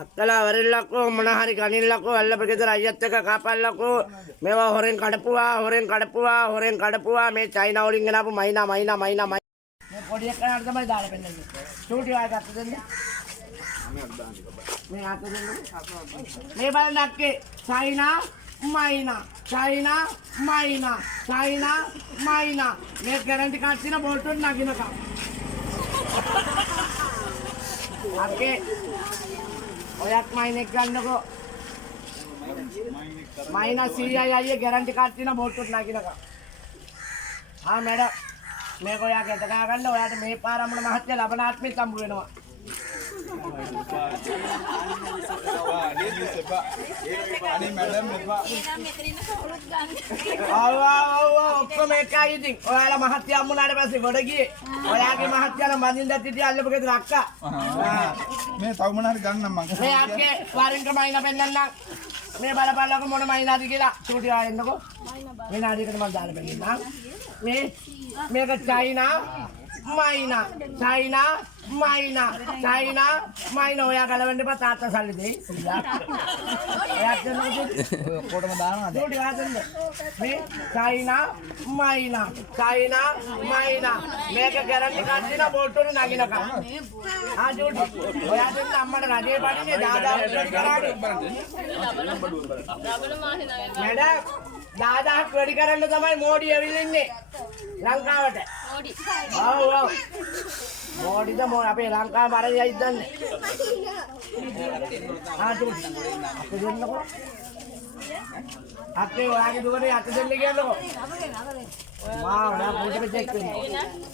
අක්කලා වරෙල්ලකෝ මොන හරි ගනින්නකෝ අල්ලපු ගෙදර අයියත් එක්ක කාපල්ලකෝ මේවා හොරෙන් කඩපුවා මේ චයිනා වලින් ගෙනාපු මයිනා මේ පොඩි එකනට තමයි දාලා පෙන්නන්නේ චූටි වගේ අත දෙන්න මේ අත දෙන්න මේ බලන්න අක්කේ චයිනා මයිනා මේ ගැරන්ටි කාඩ් තියෙන බෝල්ට් එක නගිනකම් අක්කේ ඔයක් මයිනෙක් ගන්නකො මයිනස් 100යි අයියේ ගැරන්ටි කාඩ් තියෙන බෝල්ට් එක නගිනකම් මැඩම් මේක ඔයා ගෙට ගා ගන්න ඔයාට මේ පාර අම්මන මහත්තයා ලබන ආත්මෙත් හම්බ වෙනවා අනේ මැඩම් එපා ඔක්කොම එකයි ඉතින් ඔයාලා මහත්තයා හම්බුනාට පස්සේ ගොඩ ගියේ ඔයාගේ මහත්තයාලා මන්දින්දත් ඉතින් අල්ලපු ගෙදර අක්කා මේ තව මොන හරි ගන්නම් මං මේ අක්කේ වරින්ක මයිනා පෙන්නන්නම් මේ බලපල්ලක මොන මයිනාද කියලා චූටි ආයෙන්නකෝ මේ නාඩියකට මම දාලා පෙන්නන්නම් මේක චයිනා මයිනා ඔයා ගලවන්න එපා තාත්තා සල්ලි දෙයි ඔයාට ඔක්කොටම දානවාද චූටි ආදෙන්න මේ චයිනා මයිනා මේක ගැරන්ටි කාඩ් දෙන බෝල්ට් එක නගිනකම් චූටි ඔයා දෙන්න අම්මට රජේ පඩිනේ දාදා කරානේ මැඩම් දාදාක් වැඩි කරන්න තමයි මෝඩි ඇවිල්ලා ඉන්නේ ලංකාවට මෝඩි ඔව් මෝඩිද අපේ ලංකාවේ මරණයයි දන්නේ චූටි අපේ දෙන්නකෝ අපේ ඔයාගේ දුවනේ අත දෙන්න කියන්නකෝ ඔයා පොඩි චෙක් කරන්න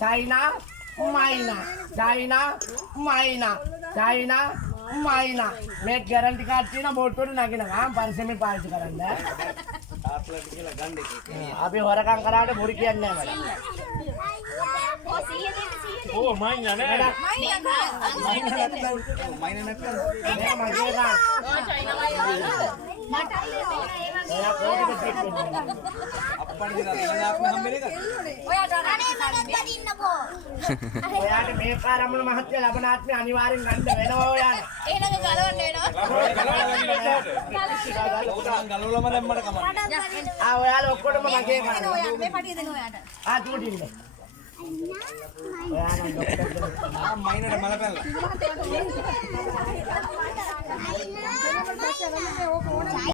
චයිනා මයිනා මේ ගැරන්ටි කාඩ් තියෙන බෝල්ට් එක නගිනවා පරිස්සමෙන් පාවිච්චි කරන්න අපි හොරකම් කරාට බොරු කියන්නේ නැහැ ඕ මයිනා නෑ ඔයාට මේ පාරම්මන මහත්තයා ලබන ආත්මේ අනිවාර්යෙන් ගන්න වෙනවා ඔයාට. එහෙනම් ගලවන්න වෙනවා. ගලවලම දැම්මට කමක්. ඔයාලා ඔක්කොටම මගේ ගන්න. ඔයා මේ පටිය දෙන ඔයාට. චූටි ඉන්න. ඔයාලා ડોක්ටර් මයිනට මල පැනලා.